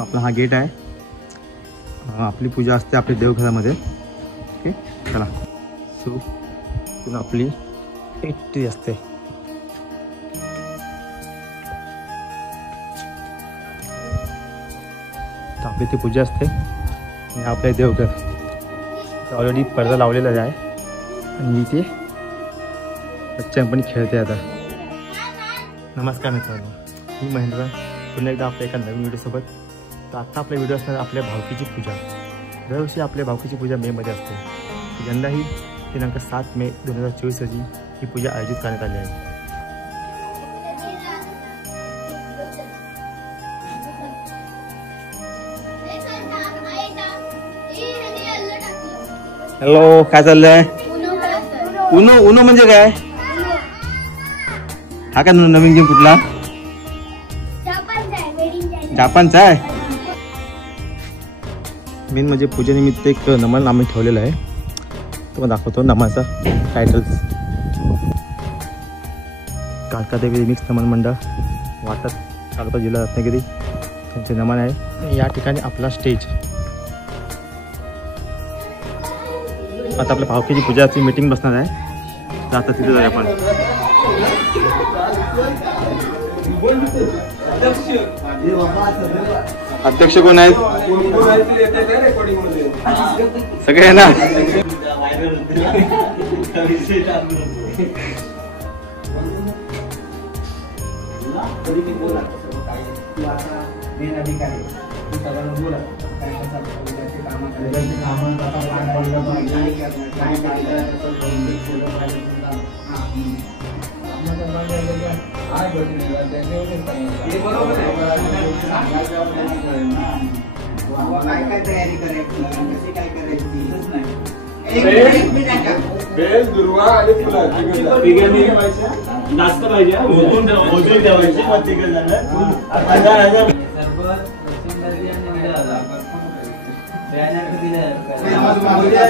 आपला हा गेट आहे. आपली पूजा असते आपल्या देवघरामध्ये. ओके चला. सो पुन्हा आपली एंट्री असते. तर आपली ती पूजा असते आणि आपले देवघर ऑलरेडी पडदा लावलेला आहे आणि इथे बच्चे पण खेळते आता. नमस्कार मित्रांनो, मी महेंद्र पुन्हा एकदा आपल्या एका नवीन व्हिडिओसोबत. तर आत्ता आपला व्हिडिओ असणार आपल्या भावकीची पूजा. दरवर्षी आपल्या भावकीची पूजा मेमध्ये असते. यंदाही दिनांक 7 मे 2024 रोजी ही पूजा आयोजित करण्यात आली आहे. हॅलो, काय चाललंय? उनो उनो म्हणजे काय? हा का नवीन गेम कुठला? जापानचा आहे. मेन म्हणजे पूजेनिमित्त एक नमन आम्ही ठेवलेला आहे. तो दाखवतो नमाचा टायटल्स. काळकादेवी मिक्स नमन मंडळ वाटत काळका जिल्हा रत्नागिरी त्यांचे नमन आहे. या ठिकाणी आपला स्टेज. आता आपल्या भावकीची पूजाची मीटिंग बसणार आहे. तर आता तिथे जाऊया आपण. अध्यक्ष कोण आहेत? सगळे ना. बेल दुर्वा आणि फुलाची जास्त पाहिजे. मोजून ठेवायचे.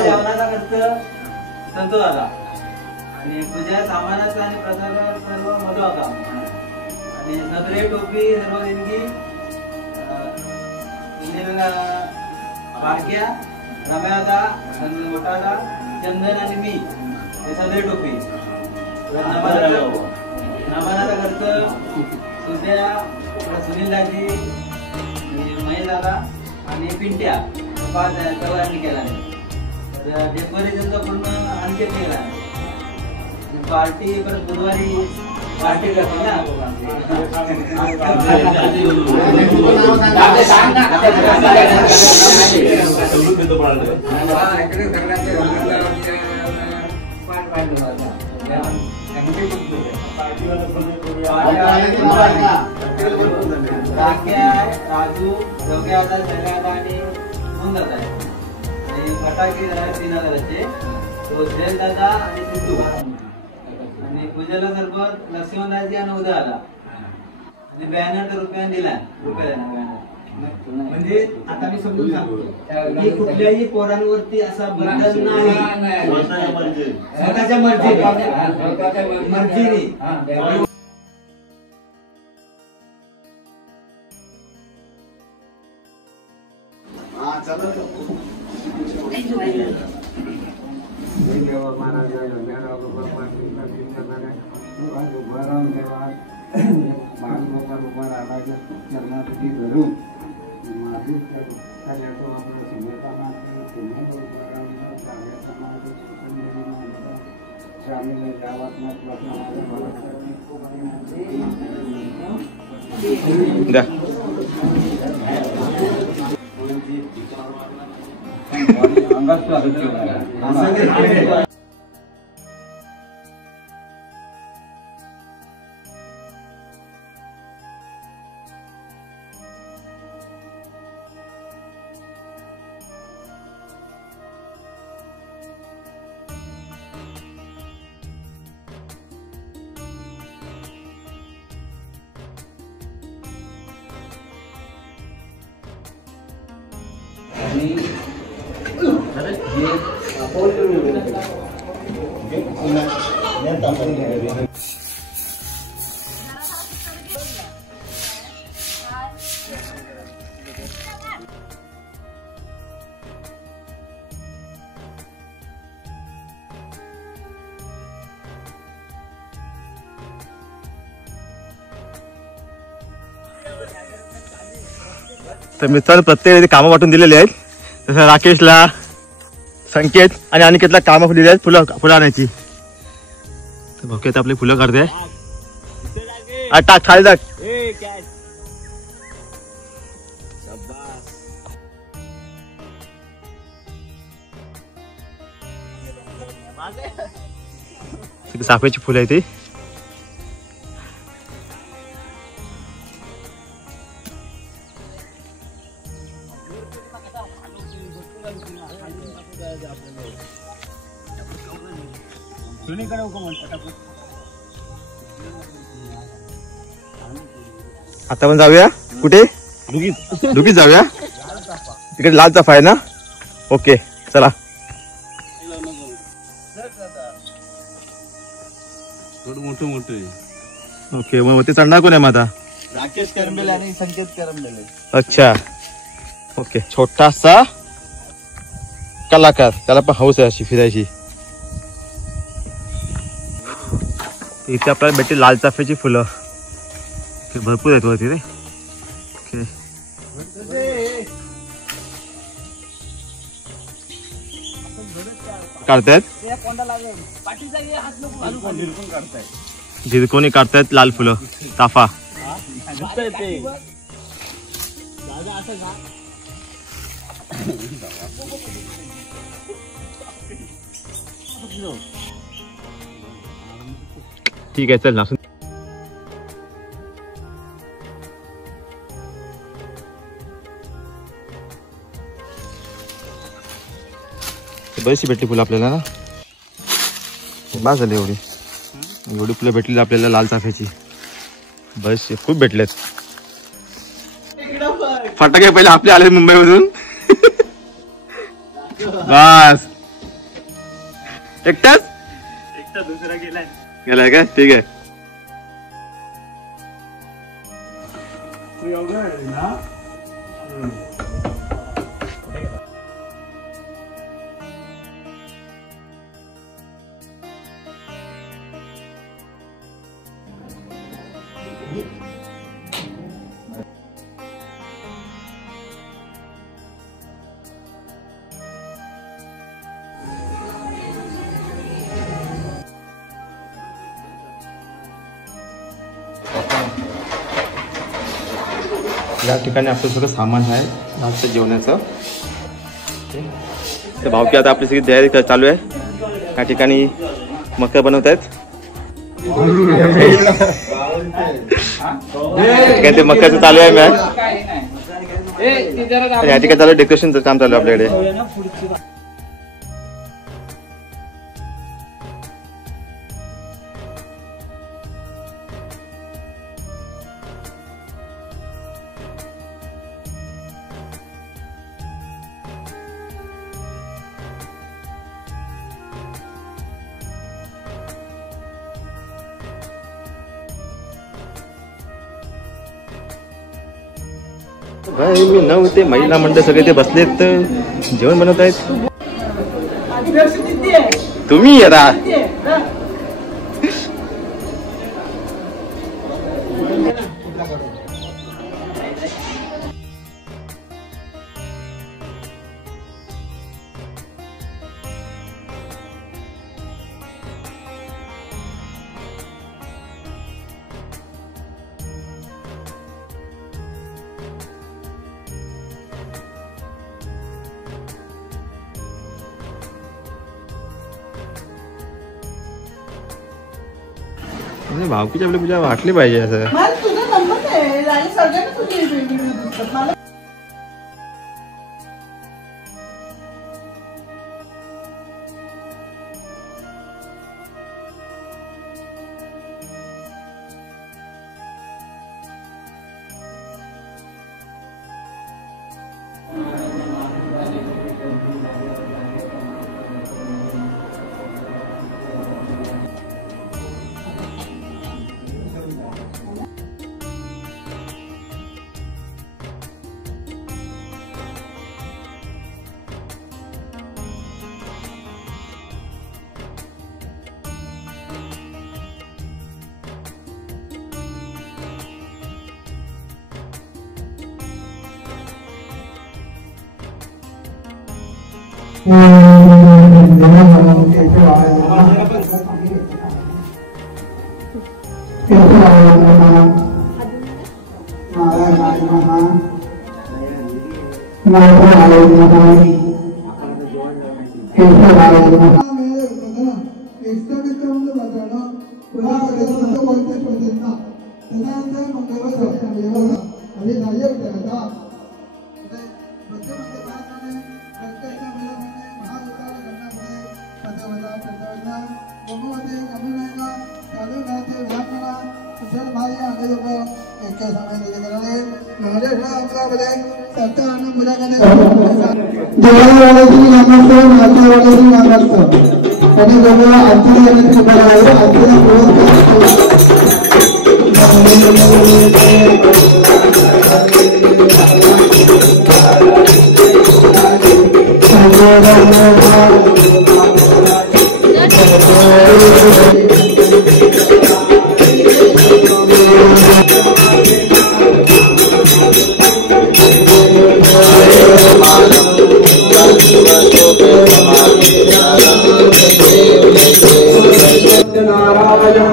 जेवणाचा खर्च संतोष आला आणि पूजा सामानाचा आणि प्रसाद सर्व मधु होता. आणि सदरे टोपी सर्व देणगी पारख्या रम्या होता, मोठा होता, चंदन आणि मी हे सदरे टोपी. नमानाचा खर्च सुद्या सुनील दाजी, महेश दादा आणि पिंट्या 5 सर्वांनी केला. डेकोरेशनचा पूर्ण आणखी केला. पार्टी परत बुधवारी पार्टी करते ना. राजू योग्य होता सगळ्यात आणि होऊन जात आहे. फटाके 3000चे झेल दादा आणि सिद्धू. आणि पूजेला सरबत लक्ष्मणदाजी आणि उदय आला. आणि बॅनर तर रुपयाने दिला. म्हणजे आता मी समजून सांगतो की कुठल्याही पोरांवरती असा बंधन नाही. स्वतःच्या मर्जीने. तर मित्रांनो प्रत्येक कामं वाटून दिलेली आहेत. तसं राकेशला, संकेत आणि अनिकेतला कामं दिली आहेत फुलं आणायची. तर बघूयात आपली फुलं काढते. टाक खाली टाक. चाफ्याची फुलं आहे ती. आता पण जाऊया कुठे? दुगीत जाऊया. तिकडे लाल चाफा आहे ना. ओके चला. ओके मग ते चढणार कोण आहे मग आता? राकेश करंबेले आणि संकेत करंबेले. अच्छा ओके. छोटासा कलाकार, त्याला पण हौस आहे अशी फिरायची. इथे आपल्याला भेटते लाल चाफ्याची फुलं. भरपूर आहेत वरती रे. काढतायत झिरकोनी काढतायत लाल फुलं चाफा. ठीक आहे चल ना. बरीचशी भेटली फुलं आपल्याला ना. बस झाली एवढी फुलं भेटली आपल्याला लाल चाफ्याची. बरेचसे खूप भेटलेत. फटाके पहिले आपले आले मुंबईमधून. बस एकटाच दुसरा गेलाय काय? ठीक आहे. या ठिकाणी आपलं सगळं सामान आहे रातच्या जेवणाचं. तर भावकी आता आपली सगळी तयारी चालू आहे. या ठिकाणी मकर बनवत आहेत. ते मकरचं चालू आहे मॅच. या ठिकाणी चालू डेकोरेशनचं काम चालू आहे आपल्याकडे. मी नव्हते, महिला मंडळ सगळे ते बसलेत जेवण बनवत आहेत. तुम्ही आता भावकीची आपली पूजा वाटली पाहिजे असं.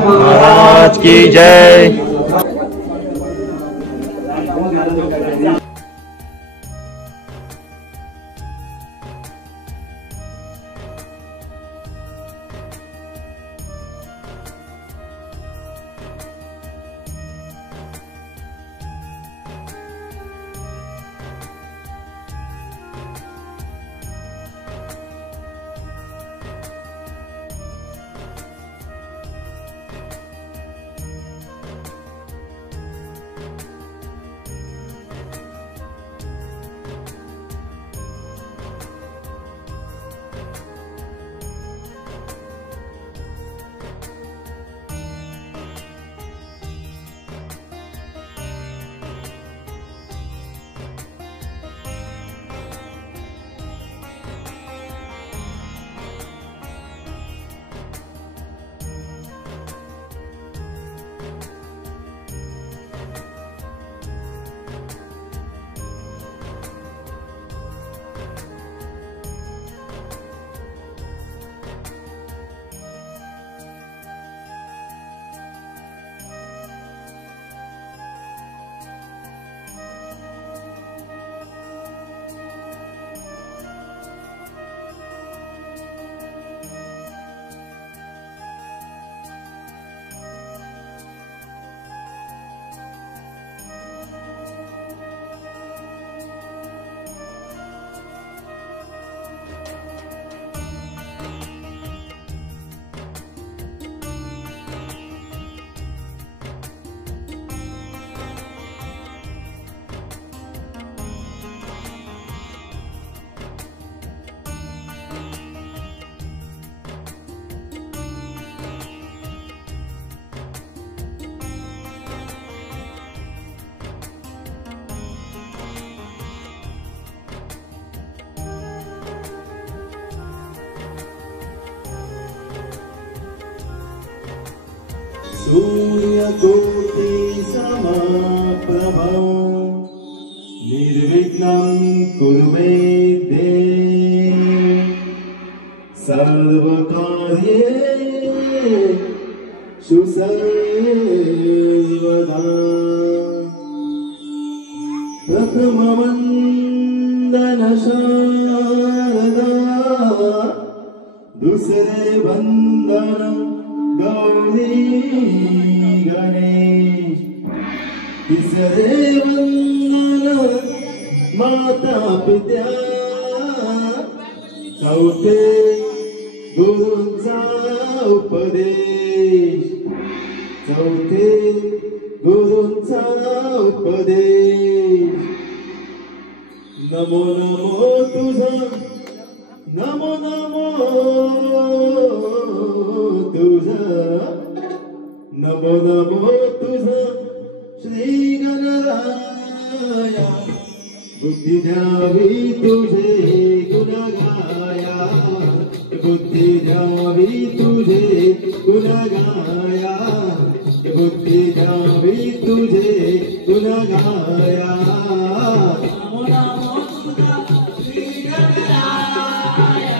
महाराज की जय। सूर्यकोटि समप्रभा निर्विघ्नं कुरु मे देव सर्वकार्येषु सर्वदा प्रथमवन्दन शारदा दूसरे वन्दन गौरी गणेश तिसरे वंदन माता पित्या चौथे गुरूंचा उपदेश चौथे गुरूंचा उपदेश नमो नमो तुझा नमो नमो तुझा नमो नमो तुझा श्री गणराया बुद्धी द्यावी तुझे गुणगाया बुद्धी द्यावी तुझे गुणगाया बुद्धी द्यावी तुझे गुणगाया नमो नमो तुझा श्री गणराया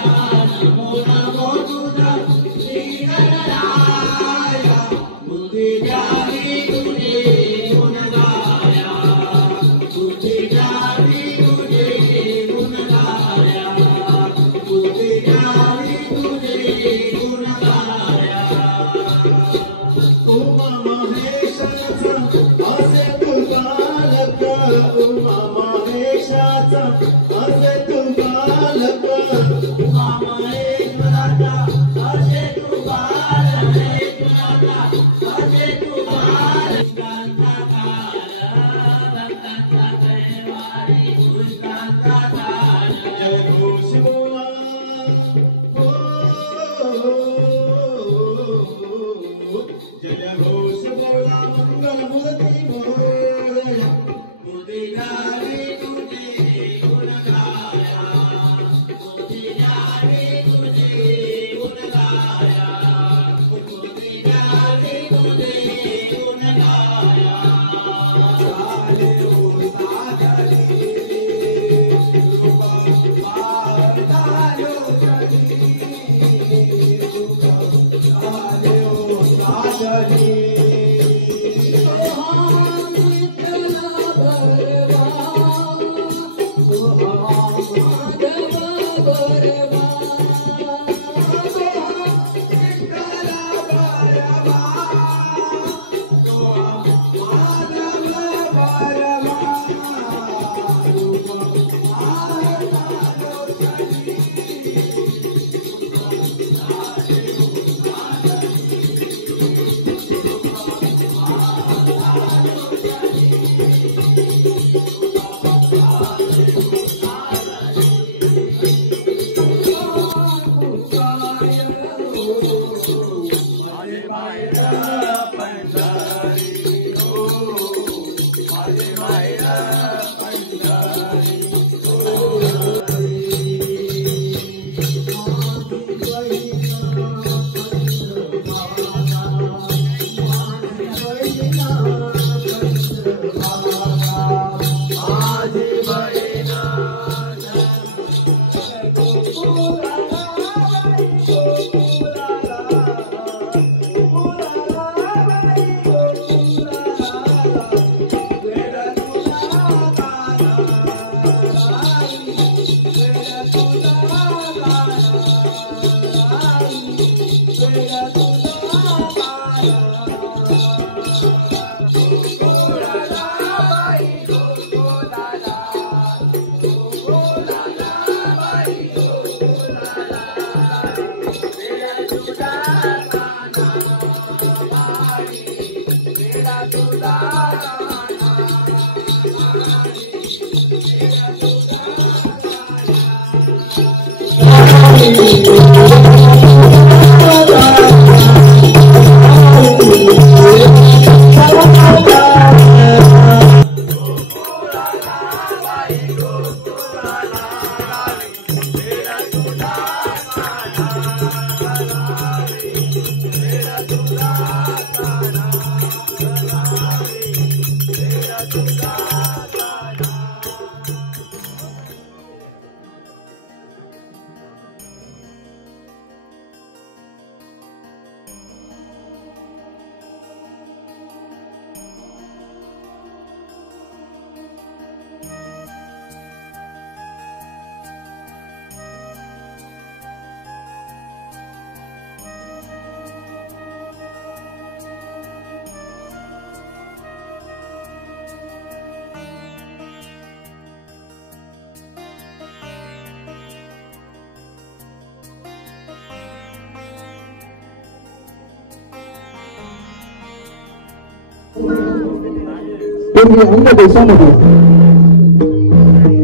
अन्य देशामध्ये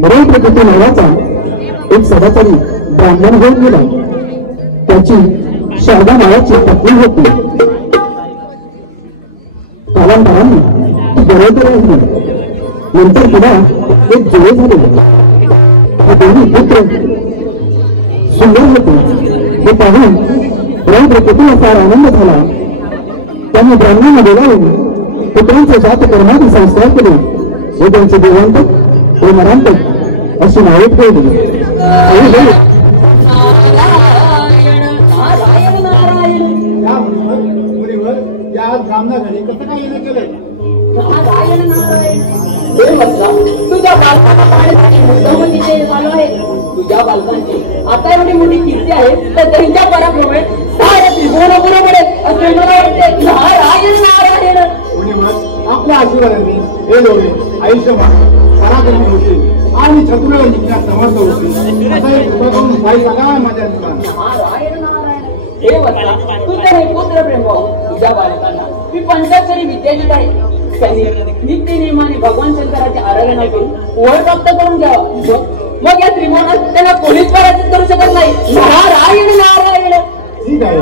रौद्रगती नावाचा एक सदाचारी ब्राह्मण होऊन गेला. त्याची शारदा नावाची पत्नी होती. कालांतराने ती गरोदर राहिली. नंतर तिला एक जुळे झाले. दोन्ही पुत्र सुंदर होते. हे पाहून रौद्रगतीला फार आनंद झाला. त्यांनी ब्राह्मणांना बोलावून पुत्रांचे जात कर्मादी संस्कार केले व त्यांचे देवांतक व मरांतक अशी नावे ठेवली. या ब्राह्मणाकडे कसं काय येणं केलंय? तुझ्या तुझ्या बालकांची आता एवढी मोठी कीर्ती आहे तर त्यांच्या पराक्रमे साऱ्या त्रिभुवन बरोबर आहे असे मला वाटते. नारायण नारायण आपल्या आशीर्वादांनी हे दोघे आयुष्यभर पराक्रमी होते आणि शत्रूला जिंकण्यास समर्थ होते. असा एक कृपा साई सांगा माझ्या मुलांना. नारायण नारायण हे वत्सा, तू तर हे पुत्र प्रेम भाऊ तुझ्या बालकांना मी पंचाक्षरी विद्या दिली आहे. त्यांनी नित्य नियमाने भगवान शंकराची आराधना करून वर प्राप्त करून घ्यावा. मग या त्रिभुवनात त्यांना कोणीच पराजित करू शकत नाही. नारायण नारायण. ठीक आहे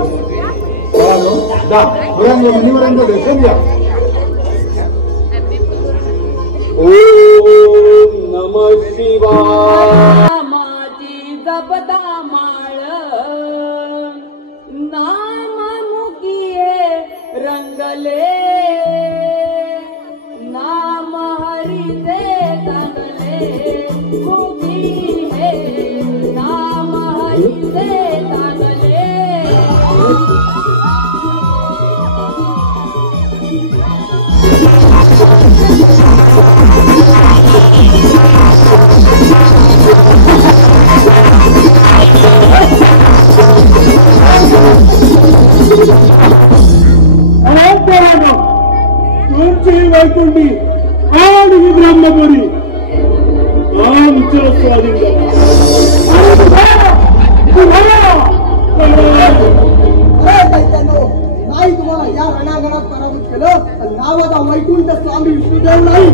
जा मुनिवरांचं दर्शन घ्या. ओम नमः शिवाय. माझी जपता माळ नाम मुखिये रंगले नाम हरिचे चांगले मुखी हे नाम हरिचे चांगले. तुमची वैकुंठी आणि ही ब्रह्मपुरी आमच्या स्वाधीन. नाही तुम्हाला या रणांगणात पराभूत केलं नावाचा वैकुंठ स्वामी विष्णुदेव नाही.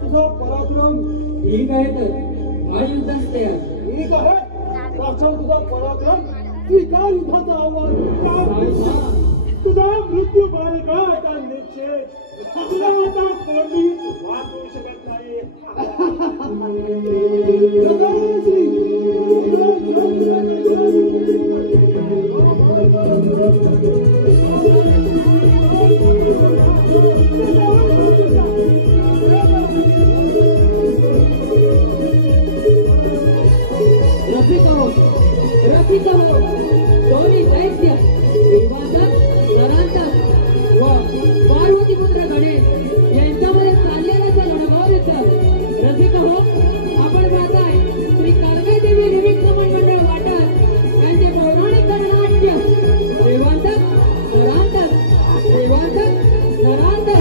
तुझा पराक्रम ठीक आहे तर महायुद्धास तयार. ठीक आहे राजा तुझा पराक्रम स्वीकार युद्धाचं आव्हान. तुझा मृत्यू बालिका निश्चय तुला आता कोणी वाचवू शकत नाही. रफिका हो दोन्ही दैत्य विवादक नरांतक व पार्वती पुत्र गणेश यांच्यामध्ये चाललेल्या त्या लढावर रफिका हो आपण पाहताय श्री कारगा देवी निमित्त मंडळ वाटत यांचे पौराणिक नाट्य विवादक नरांतक विवादक नरांतक.